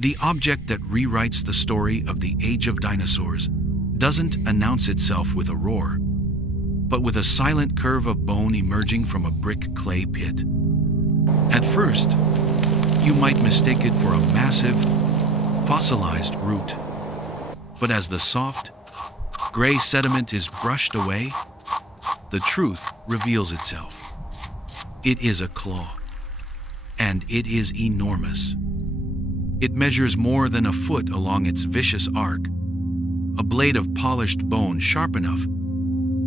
The object that rewrites the story of the age of dinosaurs doesn't announce itself with a roar, but with a silent curve of bone emerging from a brick clay pit. At first, you might mistake it for a massive, fossilized root. But as the soft, gray sediment is brushed away, the truth reveals itself. It is a claw, and it is enormous. It measures more than a foot along its vicious arc, a blade of polished bone sharp enough,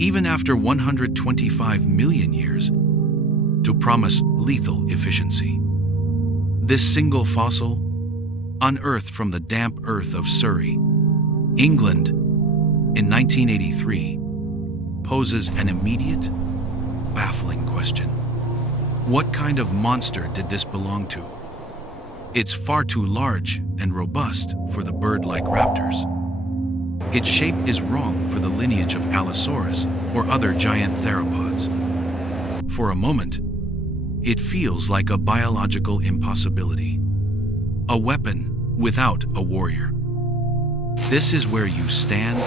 even after 125 million years, to promise lethal efficiency. This single fossil, unearthed from the damp earth of Surrey, England, in 1983, poses an immediate, baffling question. What kind of monster did this belong to? It's far too large and robust for the bird-like raptors. Its shape is wrong for the lineage of Allosaurus or other giant theropods. For a moment, it feels like a biological impossibility, a weapon without a warrior. This is where you stand,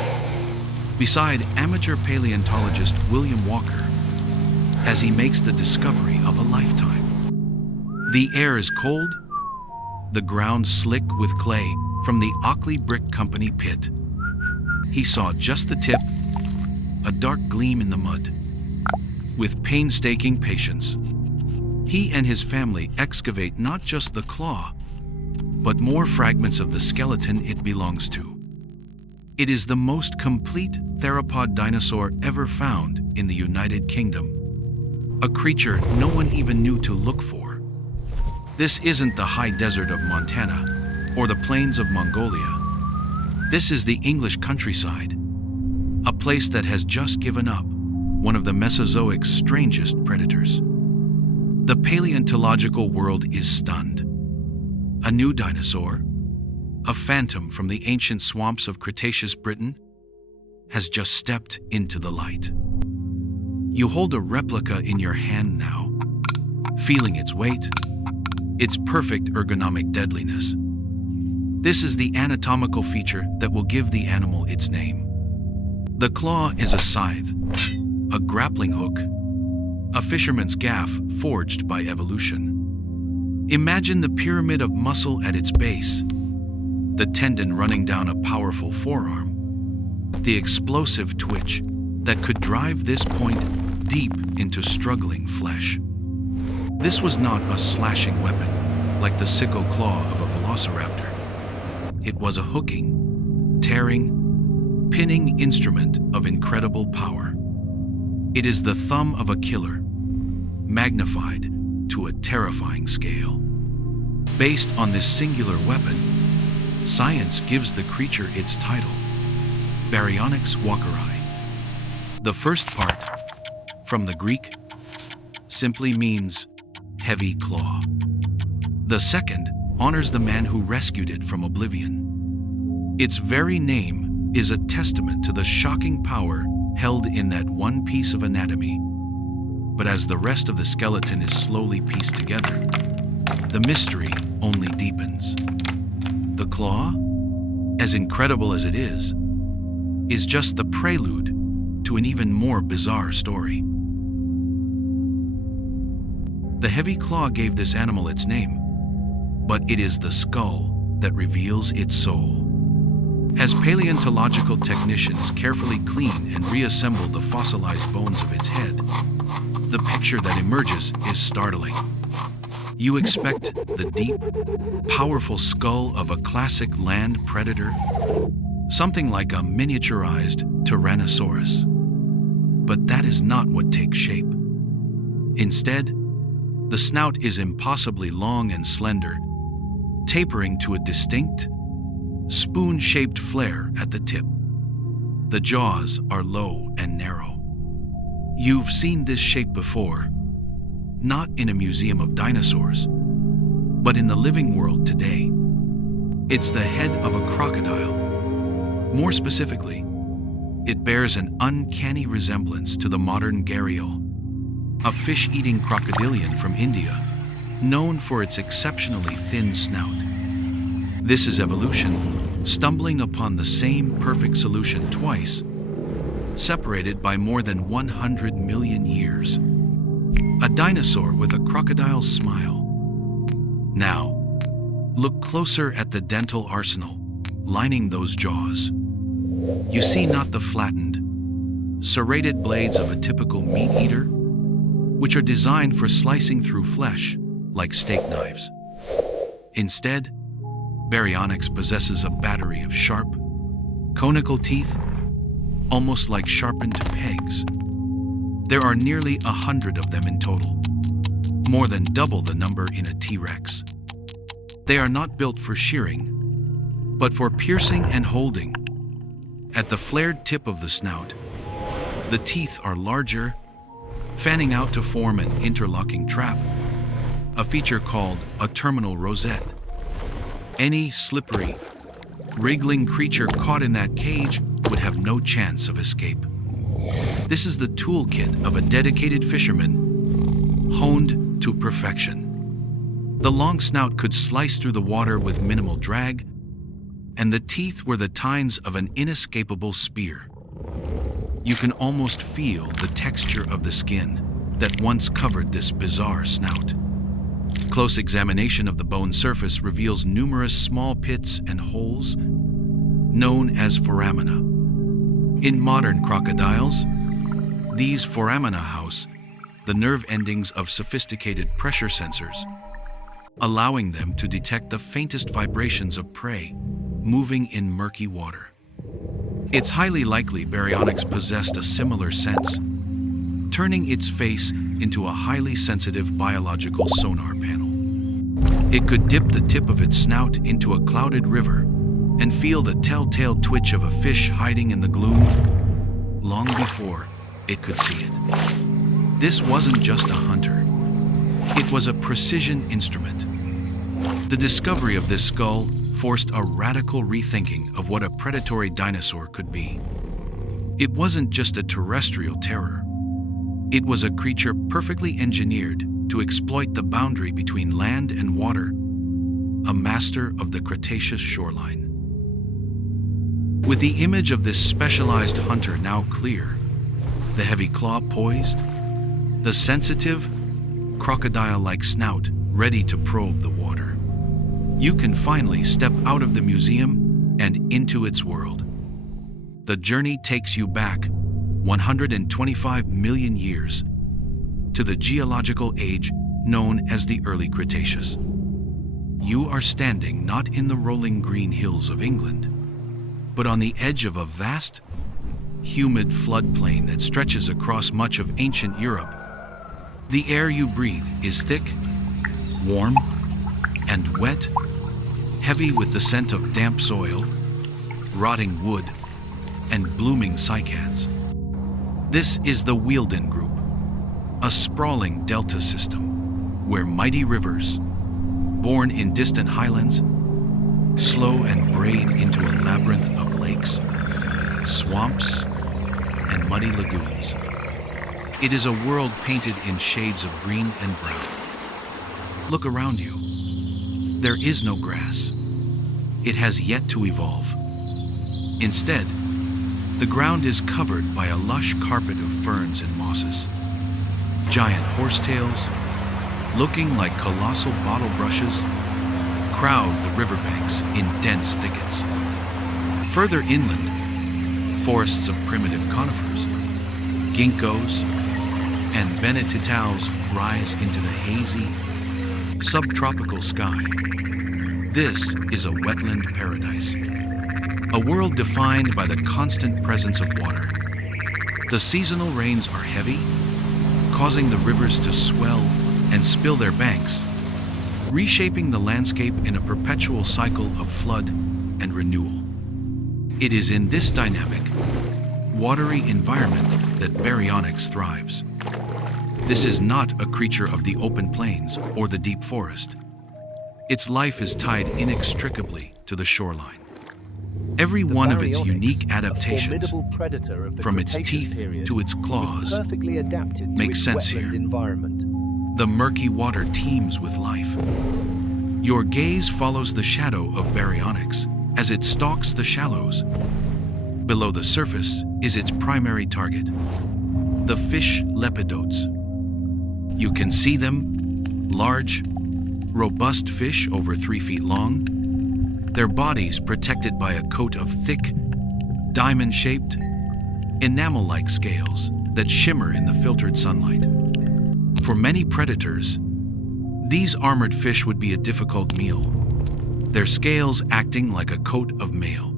beside amateur paleontologist William Walker, as he makes the discovery of a lifetime. The air is cold, the ground slick with clay from the Ockley Brick Company pit. He saw just the tip, a dark gleam in the mud. With painstaking patience, he and his family excavate not just the claw, but more fragments of the skeleton it belongs to. It is the most complete theropod dinosaur ever found in the United Kingdom, a creature no one even knew to look for. This isn't the high desert of Montana or the plains of Mongolia. This is the English countryside, a place that has just given up one of the Mesozoic's strangest predators. The paleontological world is stunned. A new dinosaur, a phantom from the ancient swamps of Cretaceous Britain, has just stepped into the light. You hold a replica in your hand now, feeling its weight, its perfect ergonomic deadliness. This is the anatomical feature that will give the animal its name. The claw is a scythe, a grappling hook, a fisherman's gaff forged by evolution. Imagine the pyramid of muscle at its base, the tendon running down a powerful forearm, the explosive twitch that could drive this point deep into struggling flesh. This was not a slashing weapon like the sickle claw of a velociraptor. It was a hooking, tearing, pinning instrument of incredible power. It is the thumb of a killer, magnified to a terrifying scale. Based on this singular weapon, science gives the creature its title, Baryonyx walkeri. The first part, from the Greek, simply means heavy claw. The second honors the man who rescued it from oblivion. Its very name is a testament to the shocking power held in that one piece of anatomy. But as the rest of the skeleton is slowly pieced together, the mystery only deepens. The claw, as incredible as it is just the prelude to an even more bizarre story. The heavy claw gave this animal its name, but it is the skull that reveals its soul. As paleontological technicians carefully clean and reassemble the fossilized bones of its head, the picture that emerges is startling. You expect the deep, powerful skull of a classic land predator, something like a miniaturized Tyrannosaurus. But that is not what takes shape. Instead, the snout is impossibly long and slender, tapering to a distinct, spoon-shaped flare at the tip. The jaws are low and narrow. You've seen this shape before, not in a museum of dinosaurs, but in the living world today. It's the head of a crocodile. More specifically, it bears an uncanny resemblance to the modern gharial, a fish-eating crocodilian from India, known for its exceptionally thin snout. This is evolution, stumbling upon the same perfect solution twice, separated by more than 100 million years. A dinosaur with a crocodile's smile. Now, look closer at the dental arsenal lining those jaws. You see not the flattened, serrated blades of a typical meat eater, which are designed for slicing through flesh like steak knives. Instead, Baryonyx possesses a battery of sharp, conical teeth, almost like sharpened pegs. There are nearly 100 of them in total, more than double the number in a T-Rex. They are not built for shearing, but for piercing and holding. At the flared tip of the snout, the teeth are larger, fanning out to form an interlocking trap, a feature called a terminal rosette. Any slippery, wriggling creature caught in that cage would have no chance of escape. This is the toolkit of a dedicated fisherman, honed to perfection. The long snout could slice through the water with minimal drag, and the teeth were the tines of an inescapable spear. You can almost feel the texture of the skin that once covered this bizarre snout. Close examination of the bone surface reveals numerous small pits and holes, known as foramina. In modern crocodiles, these foramina house the nerve endings of sophisticated pressure sensors, allowing them to detect the faintest vibrations of prey moving in murky water. It's highly likely Baryonyx possessed a similar sense, turning its face into a highly sensitive biological sonar panel. It could dip the tip of its snout into a clouded river and feel the telltale twitch of a fish hiding in the gloom long before it could see it. This wasn't just a hunter. It was a precision instrument. The discovery of this skull forced a radical rethinking of what a predatory dinosaur could be. It wasn't just a terrestrial terror. It was a creature perfectly engineered to exploit the boundary between land and water, a master of the Cretaceous shoreline. With the image of this specialized hunter now clear, the heavy claw poised, the sensitive, crocodile-like snout ready to probe the water, you can finally step out of the museum and into its world. The journey takes you back 125 million years to the geological age known as the early Cretaceous. You are standing not in the rolling green hills of England, but on the edge of a vast, humid floodplain that stretches across much of ancient Europe. The air you breathe is thick, warm, and wet, heavy with the scent of damp soil, rotting wood, and blooming cycads. This is the Wealden Group, a sprawling delta system where mighty rivers, born in distant highlands, slow and braid into a labyrinth of lakes, swamps, and muddy lagoons. It is a world painted in shades of green and brown. Look around you. There is no grass. It has yet to evolve. Instead, the ground is covered by a lush carpet of ferns and mosses. Giant horsetails, looking like colossal bottle brushes, crowd the riverbanks in dense thickets. Further inland, forests of primitive conifers, ginkgos, and bennettitals rise into the hazy, subtropical sky. This is a wetland paradise, a world defined by the constant presence of water. The seasonal rains are heavy, causing the rivers to swell and spill their banks, reshaping the landscape in a perpetual cycle of flood and renewal. It is in this dynamic, watery environment that Baryonyx thrives. This is not a creature of the open plains or the deep forest. Its life is tied inextricably to the shoreline. Every one of its unique adaptations, from its teeth to its claws, makes sense here. The murky water teems with life. Your gaze follows the shadow of Baryonyx as it stalks the shallows. Below the surface is its primary target, the fish lepidotes. You can see them, large, robust fish over 3 feet long, their bodies protected by a coat of thick, diamond-shaped, enamel-like scales that shimmer in the filtered sunlight. For many predators, these armored fish would be a difficult meal, their scales acting like a coat of mail.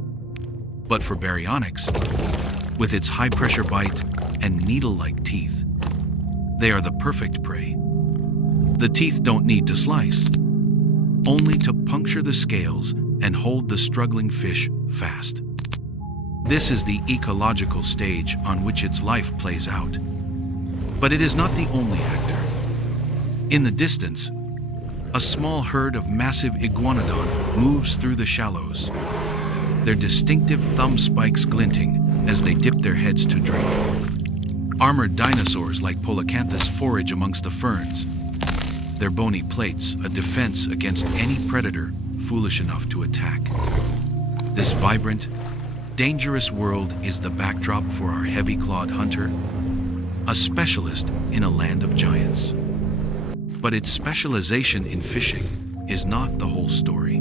But for Baryonyx, with its high-pressure bite and needle-like teeth, they are the perfect prey. The teeth don't need to slice, only to puncture the scales and hold the struggling fish fast. This is the ecological stage on which its life plays out. But it is not the only actor. In the distance, a small herd of massive iguanodon moves through the shallows, their distinctive thumb spikes glinting as they dip their heads to drink. Armored dinosaurs like Polacanthus forage amongst the ferns, their bony plates a defense against any predator foolish enough to attack. This vibrant, dangerous world is the backdrop for our heavy-clawed hunter, a specialist in a land of giants. But its specialization in fishing is not the whole story.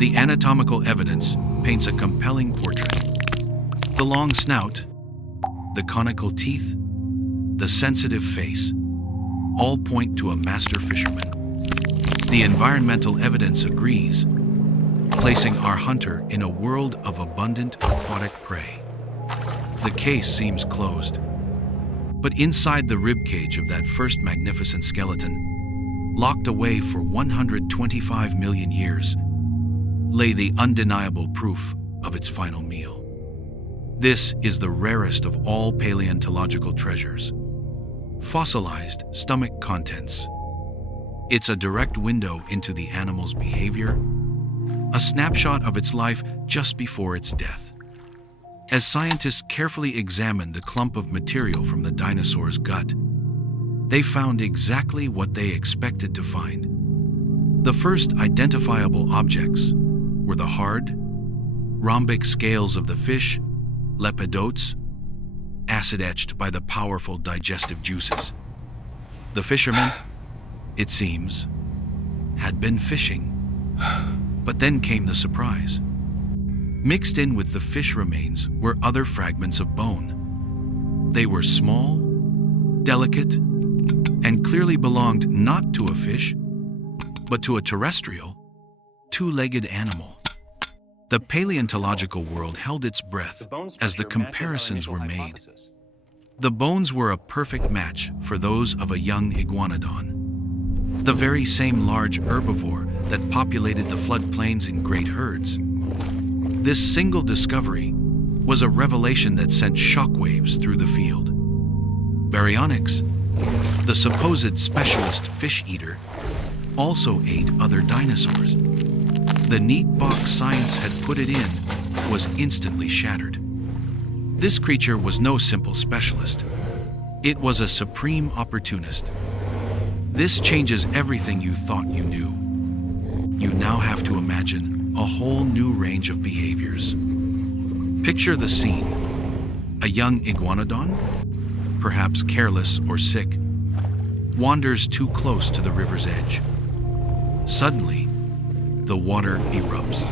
The anatomical evidence paints a compelling portrait. The long snout, the conical teeth, the sensitive face, all point to a master fisherman. The environmental evidence agrees, placing our hunter in a world of abundant aquatic prey. The case seems closed. But inside the ribcage of that first magnificent skeleton, locked away for 125 million years, lay the undeniable proof of its final meal. This is the rarest of all paleontological treasures. Fossilized stomach contents. It's a direct window into the animal's behavior, a snapshot of its life just before its death. As scientists carefully examined the clump of material from the dinosaur's gut, they found exactly what they expected to find. The first identifiable objects were the hard, rhombic scales of the fish, lepidotes, acid-etched by the powerful digestive juices. The fishermen, it seems, had been fishing. But then came the surprise. Mixed in with the fish remains were other fragments of bone. They were small, delicate, and clearly belonged not to a fish, but to a terrestrial, two-legged animal. The paleontological world held its breath as the comparisons were made. The bones were a perfect match for those of a young iguanodon, the very same large herbivore that populated the floodplains in great herds. This single discovery was a revelation that sent shockwaves through the field. Baryonyx, the supposed specialist fish eater, also ate other dinosaurs. The neat box science had put it in was instantly shattered. This creature was no simple specialist. It was a supreme opportunist. This changes everything you thought you knew. You now have to imagine a whole new range of behaviors. Picture the scene. A young iguanodon, perhaps careless or sick, wanders too close to the river's edge. Suddenly, the water erupts.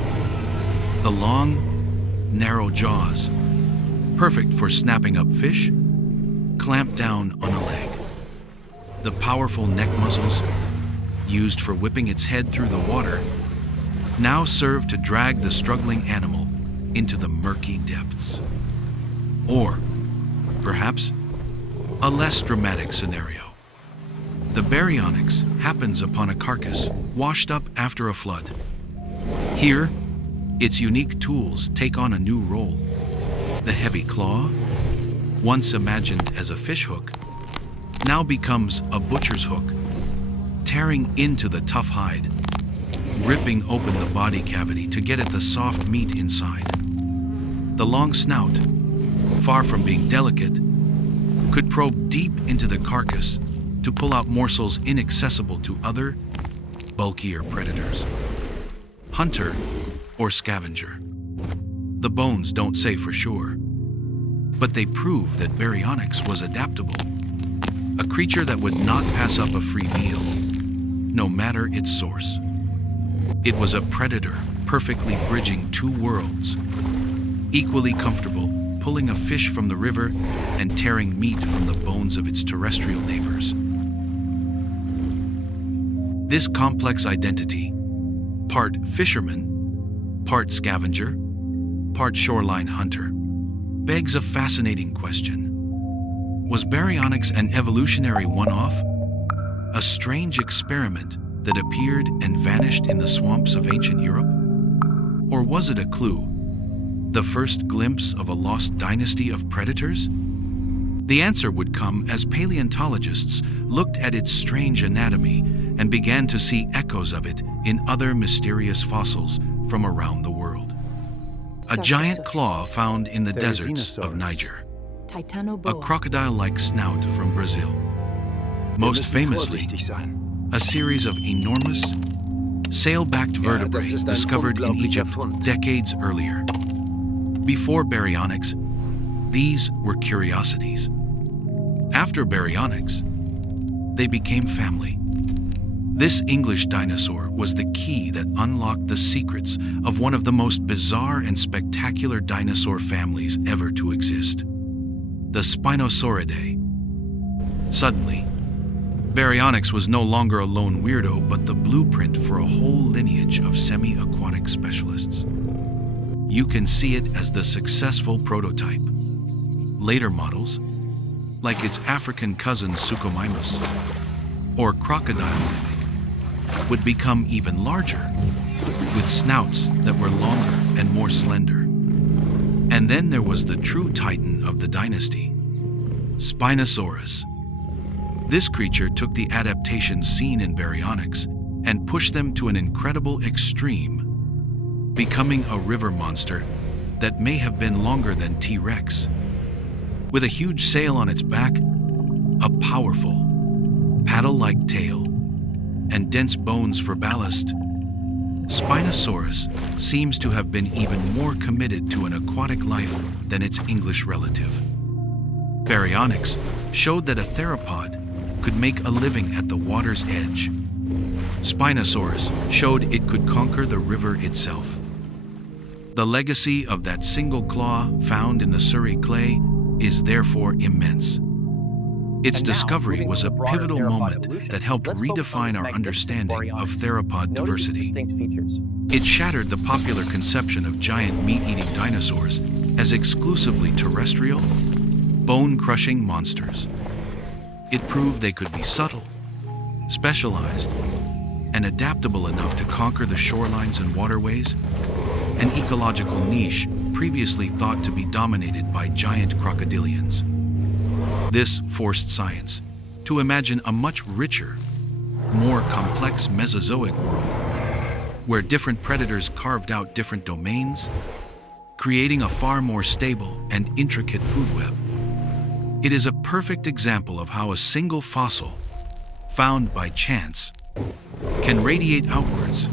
The long, narrow jaws, perfect for snapping up fish, clamp down on a leg. The powerful neck muscles, used for whipping its head through the water, now serve to drag the struggling animal into the murky depths. Or, perhaps, a less dramatic scenario. The Baryonyx happens upon a carcass washed up after a flood. Here, its unique tools take on a new role. The heavy claw, once imagined as a fish hook, now becomes a butcher's hook, tearing into the tough hide, ripping open the body cavity to get at the soft meat inside. The long snout, far from being delicate, could probe deep into the carcass to pull out morsels inaccessible to other, bulkier predators. Hunter or scavenger? The bones don't say for sure, but they prove that Baryonyx was adaptable, a creature that would not pass up a free meal, no matter its source. It was a predator perfectly bridging two worlds, equally comfortable pulling a fish from the river and tearing meat from the bones of its terrestrial neighbors. This complex identity, part fisherman, part scavenger, part shoreline hunter, begs a fascinating question. Was Baryonyx an evolutionary one-off? A strange experiment that appeared and vanished in the swamps of ancient Europe? Or was it a clue, the first glimpse of a lost dynasty of predators? The answer would come as paleontologists looked at its strange anatomy and began to see echoes of it in other mysterious fossils from around the world. A giant claw found in the deserts of Niger. A crocodile-like snout from Brazil. Most famously, a series of enormous, sail-backed vertebrae discovered in Egypt decades earlier. Before Baryonyx, these were curiosities. After Baryonyx, they became family. This English dinosaur was the key that unlocked the secrets of one of the most bizarre and spectacular dinosaur families ever to exist, the Spinosauridae. Suddenly, Baryonyx was no longer a lone weirdo, but the blueprint for a whole lineage of semi-aquatic specialists. You can see it as the successful prototype. Later models, like its African cousin Suchomimus or crocodile, would become even larger, with snouts that were longer and more slender. And then there was the true titan of the dynasty, Spinosaurus. This creature took the adaptations seen in Baryonyx and pushed them to an incredible extreme, becoming a river monster that may have been longer than T-Rex. With a huge sail on its back, a powerful, paddle-like tail, and dense bones for ballast, Spinosaurus seems to have been even more committed to an aquatic life than its English relative. Baryonyx showed that a theropod could make a living at the water's edge. Spinosaurus showed it could conquer the river itself. The legacy of that single claw found in the Surrey clay is therefore immense. Its discovery was a pivotal moment that helped redefine our understanding of theropod diversity. It shattered the popular conception of giant meat-eating dinosaurs as exclusively terrestrial, bone-crushing monsters. It proved they could be subtle, specialized, and adaptable enough to conquer the shorelines and waterways, an ecological niche previously thought to be dominated by giant crocodilians. This forced science to imagine a much richer, more complex Mesozoic world, where different predators carved out different domains, creating a far more stable and intricate food web. It is a perfect example of how a single fossil, found by chance, can radiate outwards,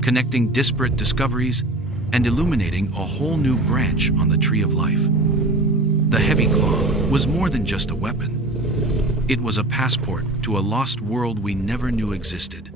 connecting disparate discoveries and illuminating a whole new branch on the tree of life. The heavy claw was more than just a weapon. It was a passport to a lost world we never knew existed.